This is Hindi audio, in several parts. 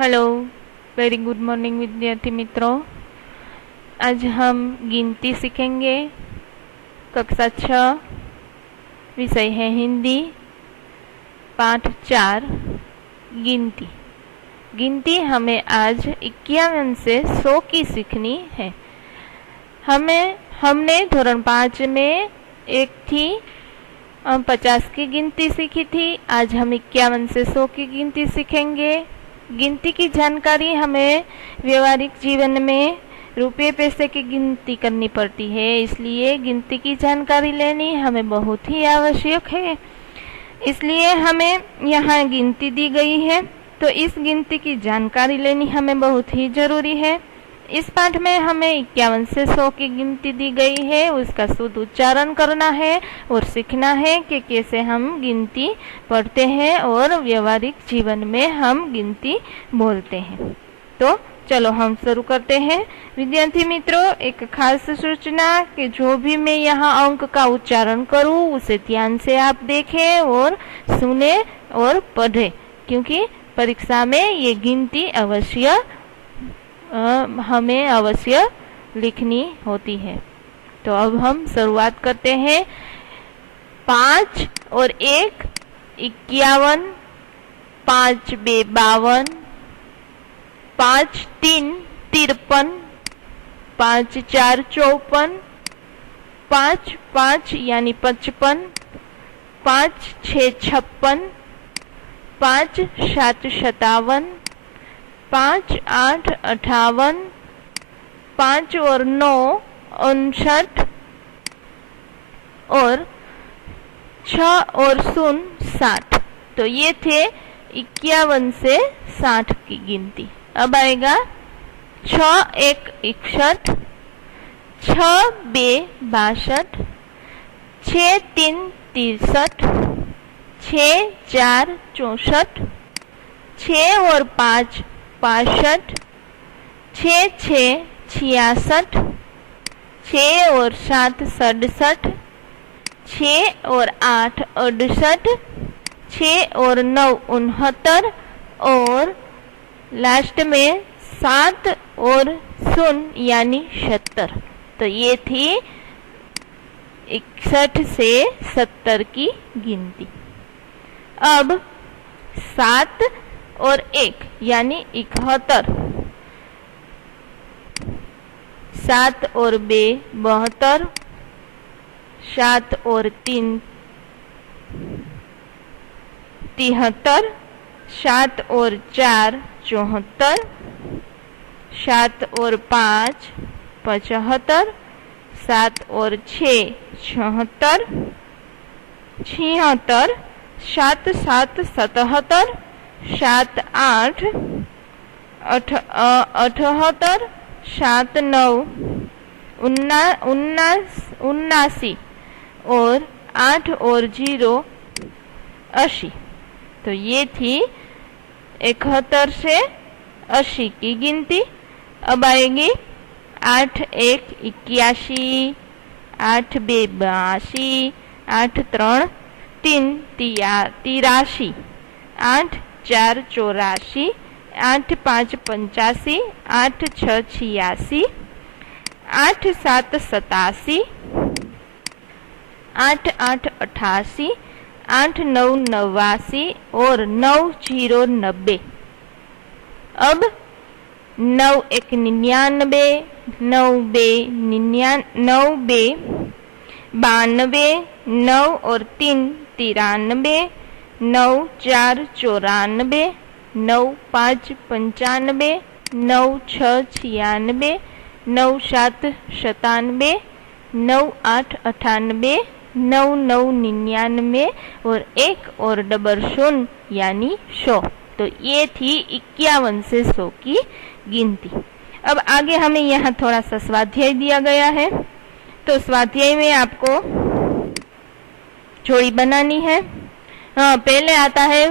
हेलो, वेरी गुड मॉर्निंग विद्यार्थी मित्रों। आज हम गिनती सीखेंगे। कक्षा 6, विषय है हिंदी, पाठ 4 गिनती। गिनती हमें आज 51 से 100 की सीखनी है। हमने धोरण 5 में एक थी 50 की गिनती सीखी थी। आज हम 51 से 100 की गिनती सीखेंगे। गिनती की जानकारी हमें व्यवहारिक जीवन में रुपये पैसे की गिनती करनी पड़ती है, इसलिए गिनती की जानकारी लेनी हमें बहुत ही आवश्यक है। इसलिए हमें यहाँ गिनती दी गई है, तो इस गिनती की जानकारी लेनी हमें बहुत ही जरूरी है। इस पाठ में हमें 51 से 100 की गिनती दी गई है, उसका शुद्ध उच्चारण करना है और सीखना है कि कैसे हम गिनती पढ़ते हैं और व्यवहारिक जीवन में हम गिनती बोलते हैं। तो चलो हम शुरू करते हैं। विद्यार्थी मित्रों, एक खास सूचना कि जो भी मैं यहाँ अंक का उच्चारण करूँ उसे ध्यान से आप देखें और सुने और पढ़ें, क्योंकि परीक्षा में ये गिनती हमें अवश्य लिखनी होती है। तो अब हम शुरुआत करते हैं। 5 और 1 51, 5 2 52, 5 3 53, 5 4 54, 5 5 यानी 55, 5 6 56, 5 7 57, 5 8 58, 5 और 9 59 और 6 और 0 60। तो ये थे 51 से 60 की गिनती। अब आएगा 6 1 61, 6 2 62, 6 3 63, 6 4 64, 6 और 5 65, 6 6 66, 6 और 7 67, 6 और 8 68, 6 और 9 69 और लास्ट में 7 और 0 यानी 70। तो ये थी 61 से 70 की गिनती। अब 7 और 1 यानी 71, 7 और 2 72, 7 और 3 73, 7 और 4 74, 7 और 5 75, 7 और 6 76, 76, 7 7 77, 7 8 78, 7 9 79 और 8 और 0 80। तो ये थी 71 से 80 की गिनती। अब आएगी 8 1 81, 8 2 82, 8 3 3 83, 8 4 84, 8 5 85, 8 6 86, 8 7 87, 8 8 88, 8 9 89 और 9 0 90। अब 9 1 99, 9 2 92, 9 और 3 93, 9 4 94, 9 5 95, 9 6 96, 9 7 97, 9 8 98, 9 9 99 और 1 और 00 यानी 100। तो ये थी 51 से 100 की गिनती। अब आगे हमें यहाँ थोड़ा सा स्वाध्याय दिया गया है। तो स्वाध्याय में आपको जोड़ी बनानी है। पहले आता है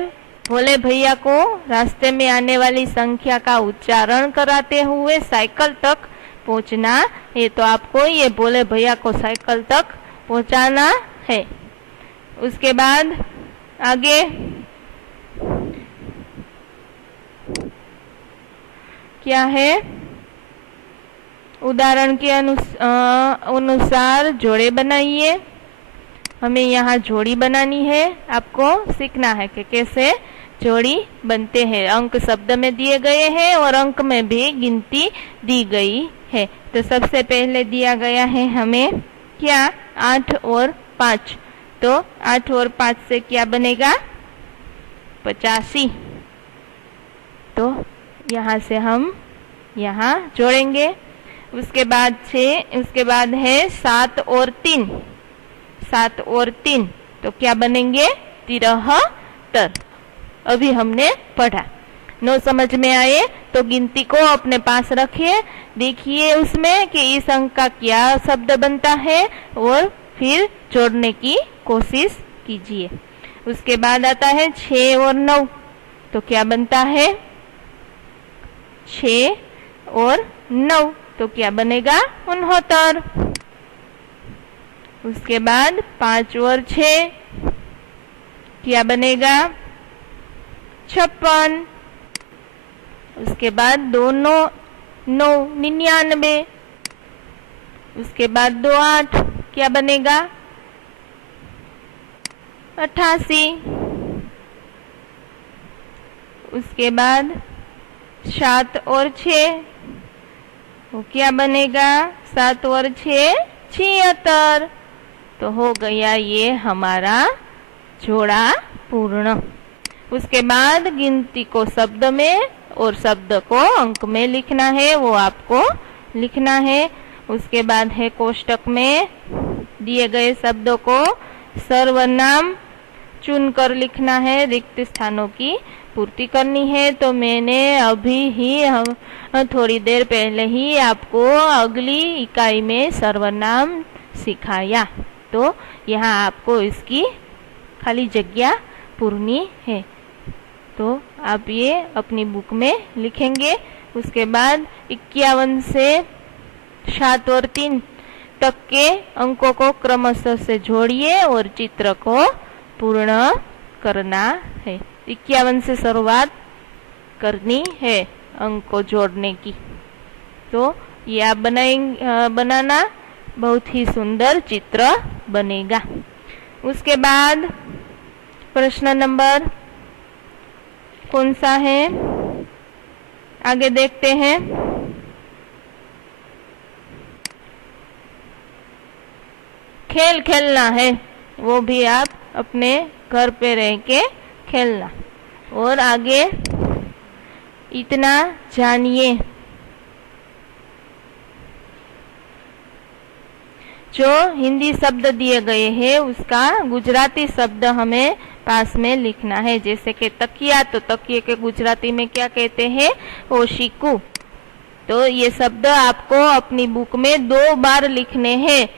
भोले भैया को रास्ते में आने वाली संख्या का उच्चारण कराते हुए साइकिल तक पहुंचना है। तो आपको ये भोले भैया को साइकिल तक पहुंचाना है। उसके बाद आगे क्या है? उदाहरण के अनुसार जोड़े बनाइए। हमें यहाँ जोड़ी बनानी है, आपको सीखना है कि कैसे जोड़ी बनते हैं। अंक शब्द में दिए गए हैं और अंक में भी गिनती दी गई है। तो सबसे पहले दिया गया है हमें क्या? 8 और 5। तो 8 और 5 से क्या बनेगा? 85। तो यहाँ से हम यहाँ जोड़ेंगे। उसके बाद है 7 और 3। 7 और 3 तो क्या बनेंगे? 73। अभी हमने पढ़ा। 9 समझ में आए तो गिनती को अपने पास रखिए, देखिए उसमें कि इस अंक का क्या शब्द बनता है और फिर जोड़ने की कोशिश कीजिए। उसके बाद आता है 6 और 9। तो क्या बनता है? 6 और 9 तो क्या बनेगा? 69। उसके बाद 5 और 6 क्या बनेगा? 56। उसके बाद 2 9 9 99। उसके बाद 2 8 क्या बनेगा? 88। उसके बाद 7 और 6 वो क्या बनेगा? 7 और 6 76। तो हो गया ये हमारा जोड़ा पूर्ण। उसके बाद गिनती को शब्द में और शब्द को अंक में लिखना है, वो आपको लिखना है। उसके बाद है कोष्टक में दिए गए शब्दों को सर्वनाम चुनकर लिखना है, रिक्त स्थानों की पूर्ति करनी है। तो मैंने अभी ही थोड़ी देर पहले ही आपको अगली इकाई में सर्वनाम सिखाया। तो यहाँ आपको इसकी खाली जगह पूरनी है। तो आप ये अपनी बुक में लिखेंगे। उसके बाद 51 से 7 और 3 तक के अंकों को क्रमशः से जोड़िए और चित्र को पूर्ण करना है। 51 से शुरुआत करनी है अंक को जोड़ने की। तो ये आप बनाना बहुत ही सुंदर चित्र बनेगा। उसके बाद प्रश्न नंबर कौन सा है? आगे देखते हैं। खेल खेलना है, वो भी आप अपने घर पे रह के खेलना। और आगे इतना जानिए। जो हिंदी शब्द दिए गए हैं उसका गुजराती शब्द हमें पास में लिखना है। जैसे कि तकिया, तो तकिए के गुजराती में क्या कहते हैं? ओशिकू। तो ये शब्द आपको अपनी बुक में 2 बार लिखने हैं।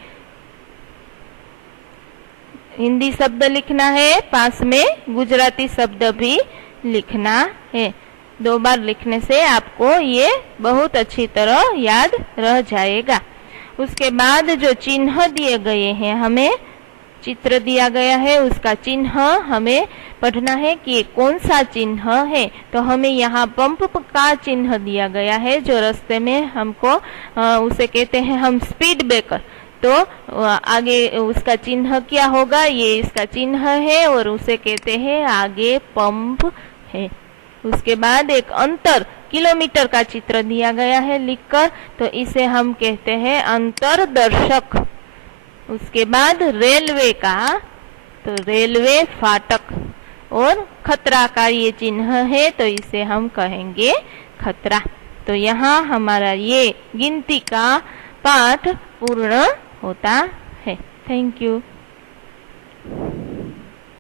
हिंदी शब्द लिखना है, पास में गुजराती शब्द भी लिखना है। 2 बार लिखने से आपको ये बहुत अच्छी तरह याद रह जाएगा। उसके बाद जो चिन्ह दिए गए हैं, हमें चित्र दिया गया है, उसका चिन्ह हमें पढ़ना है कि कौन सा चिन्ह है। तो हमें यहाँ पंप का चिन्ह दिया गया है, जो रास्ते में हमको उसे कहते हैं हम स्पीड ब्रेकर। तो आगे उसका चिन्ह क्या होगा? ये इसका चिन्ह है और उसे कहते हैं आगे पंप है। उसके बाद एक अंतर किलोमीटर का चित्र दिया गया है लिखकर, तो इसे हम कहते हैं अंतरदर्शक। उसके बाद रेलवे का, तो रेलवे फाटक। और खतरा का ये चिन्ह है, तो इसे हम कहेंगे खतरा। तो यहाँ हमारा ये गिनती का पाठ पूर्ण होता है। Thank you.